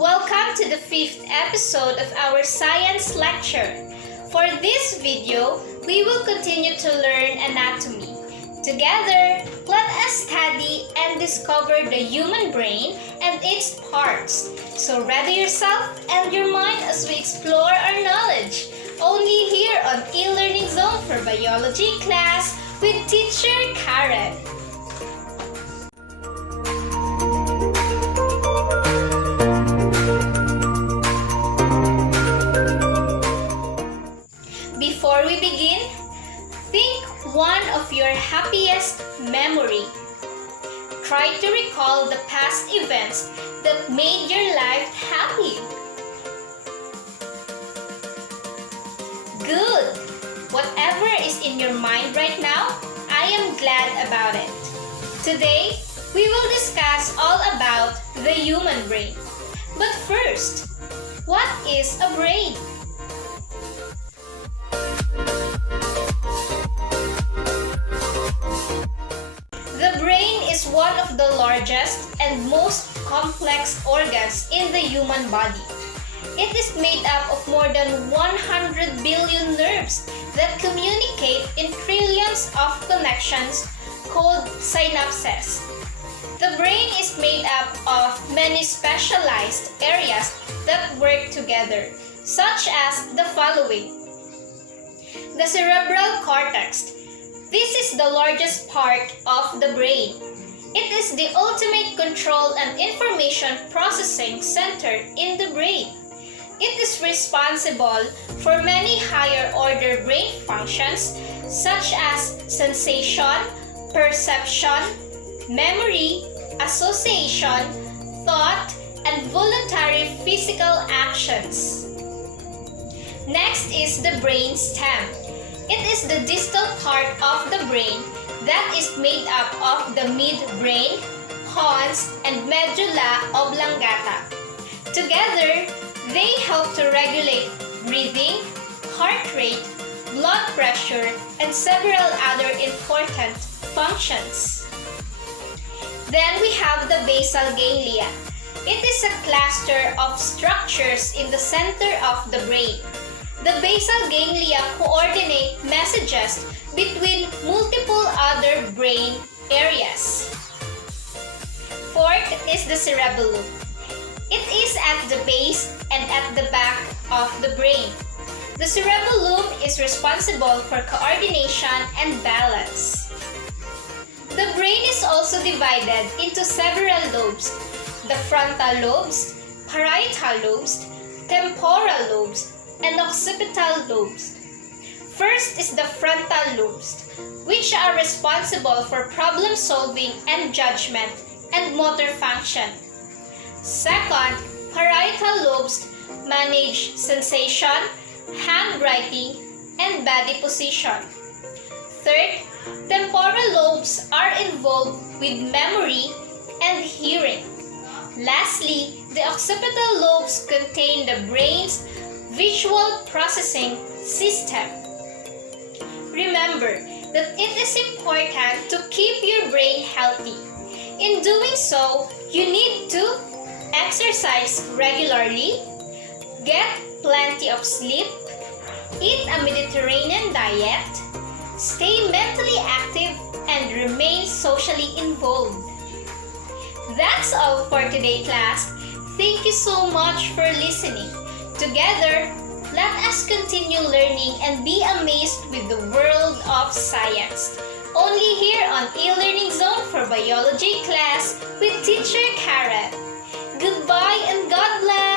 Welcome to the 5th episode of our science lecture. For this video, we will continue to learn anatomy. Together, let us study and discover the human brain and its parts. So ready yourself and your mind as we explore our knowledge. Only here on e-learning zone for biology class with Teacher Caren. Before we begin, think one of your happiest memory. Try to recall the past events that made your life happy. Good! Whatever is in your mind right now, I am glad about it. Today, we will discuss all about the human brain. But first, what is a brain? The brain is one of the largest and most complex organs in the human body. It is made up of more than 100 billion nerves that communicate in trillions of connections called synapses. The brain is made up of many specialized areas that work together, such as the following. The cerebral cortex. This is the largest part of the brain. It is the ultimate control and information processing center in the brain. It is responsible for many higher order brain functions such as sensation, perception, memory, association, thought, and voluntary physical actions. Next is the brain stem. It is the distal part of the brain that is made up of the midbrain, pons, and medulla oblongata. Together, they help to regulate breathing, heart rate, blood pressure, and several other important functions. Then we have the basal ganglia. It is a cluster of structures in the center of the brain. The basal ganglia coordinate messages between multiple other brain areas. Fourth is the cerebellum. It is at the base and at the back of the brain. The cerebellum is responsible for coordination and balance. The brain is also divided into several lobes: the frontal lobes, parietal lobes, temporal lobes, and occipital lobes. First is the frontal lobes, which are responsible for problem solving and judgment and motor function. Second, parietal lobes manage sensation, handwriting, and body position. Third, temporal lobes are involved with memory and hearing. Lastly, the occipital lobes contain the brain's visual processing system. Remember that it is important to keep your brain healthy. In doing so, you need to exercise regularly, get plenty of sleep, eat a Mediterranean diet, stay mentally active, and remain socially involved. That's all for today, class. Thank you so much for listening. Together, let us continue learning and be amazed with the world of science. Only here on e-learning zone for biology class with Teacher Caren. Goodbye and God bless!